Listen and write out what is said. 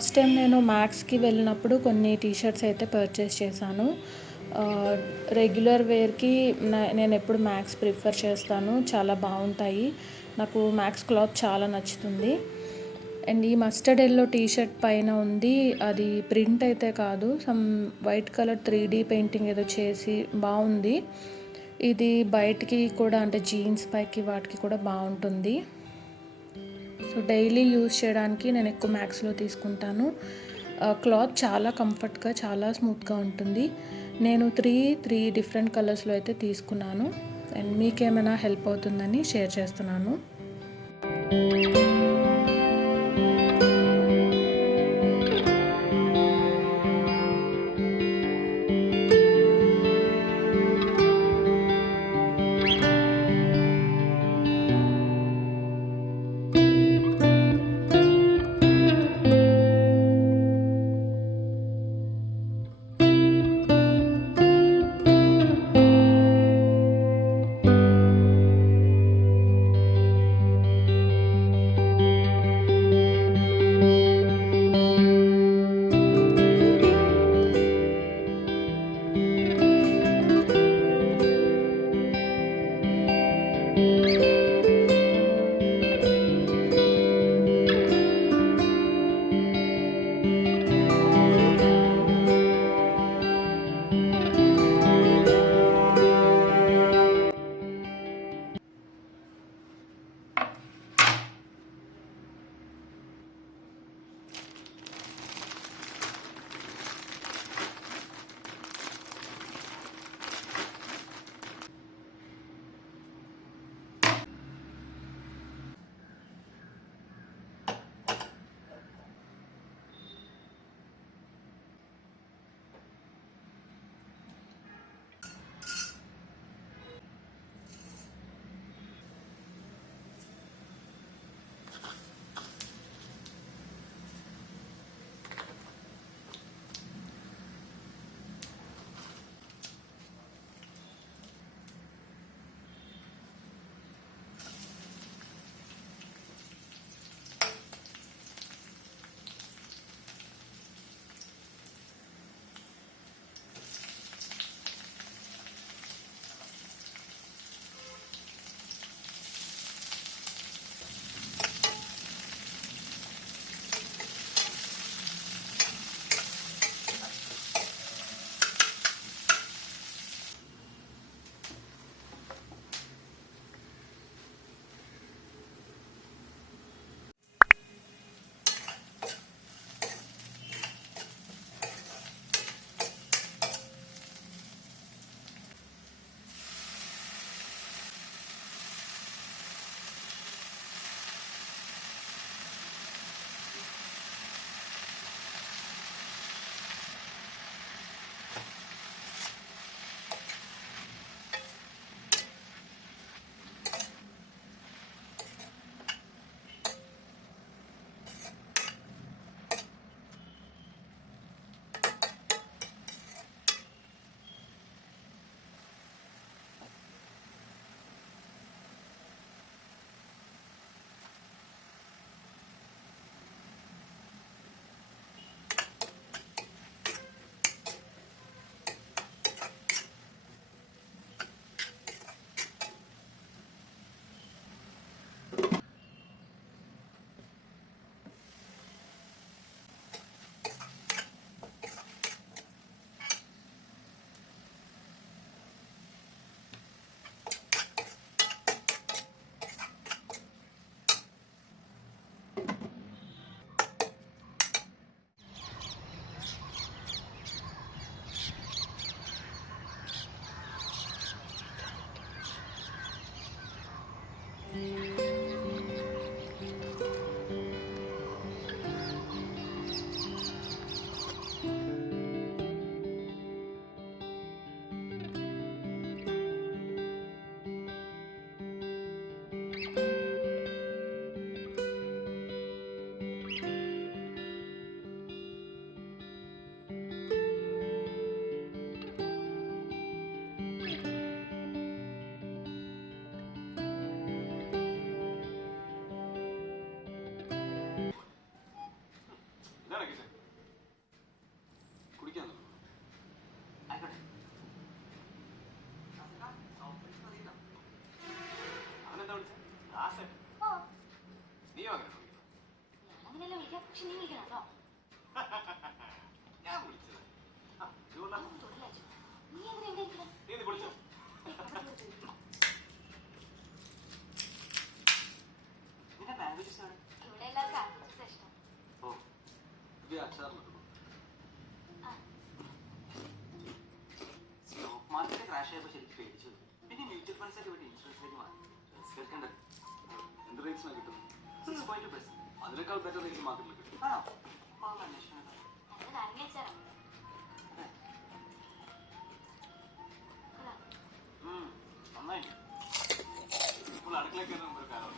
Last time నేను మ్యాక్స్కి వెళ్ళినప్పుడు కొన్ని టీషర్ట్స్ అయితే పర్చేస్ చేశాను. రెగ్యులర్ వేర్కి నేను ఎప్పుడు మ్యాక్స్ ప్రిఫర్ చేస్తాను. చాలా బాగుంటాయి. నాకు మ్యాక్స్ క్లాత్ చాలా నచ్చుతుంది. అండ్ ఈ మస్టర్డ్ ఎల్లో టీషర్ట్ పైన ఉంది, అది ప్రింట్ అయితే కాదు, some white colour 3D painting ఏదో చేసి బాగుంది. ఇది బయటికి కూడా, అంటే జీన్స్ పైకి వాటికి కూడా బాగుంటుంది. సో డైలీ యూజ్ చేయడానికి నేను ఎక్కువ మ్యాక్స్లో తీసుకుంటాను. క్లాత్ చాలా కంఫర్ట్గా, చాలా స్మూత్గా ఉంటుంది. నేను త్రీ డిఫరెంట్ కలర్స్లో అయితే తీసుకున్నాను. అండ్ మీకేమైనా హెల్ప్ అవుతుందని షేర్ చేస్తున్నాను. നീ വിളിക്കണോ? ഞാൻ വിളിച്ചത് നീ എന്തിനാ നീ വിളിച്ചോ? നിന്റെ ലാംഗ്വേജസ് ആണ് ഇവിടെ എല്ലാവർക്കും ആൽഫബറ്റ്സ് ഇഷ്ടം. ഓ ഇത് അക്ഷരം സ്റ്റോക്ക് മാർക്കറ്റ് ക്രാഷ് ആയപ്പോൾ ശരിക്കും പേടിച്ചു. പിന്നെ മ്യൂച്വൽ ഫണ്ട്സൊക്കെ വേണ്ടി ഇൻഷുറൻസിലേക്ക് മാറി. എടുക്കേണ്ടത് എന്ത് റേറ്റ്സിനാണ് കിട്ടുന്നത്? 6.2%. അതിനേക്കാൾ ബെറ്റർ റേറ്റ്സ് മാർക്കറ്റിൽ കിട്ടും. ആണോ? അന്വേഷണം അത് നന്ദി വെച്ചാണ്. നന്നായി. ഇപ്പോൾ അടുക്കള കയറുന്ന ഒരു കാലം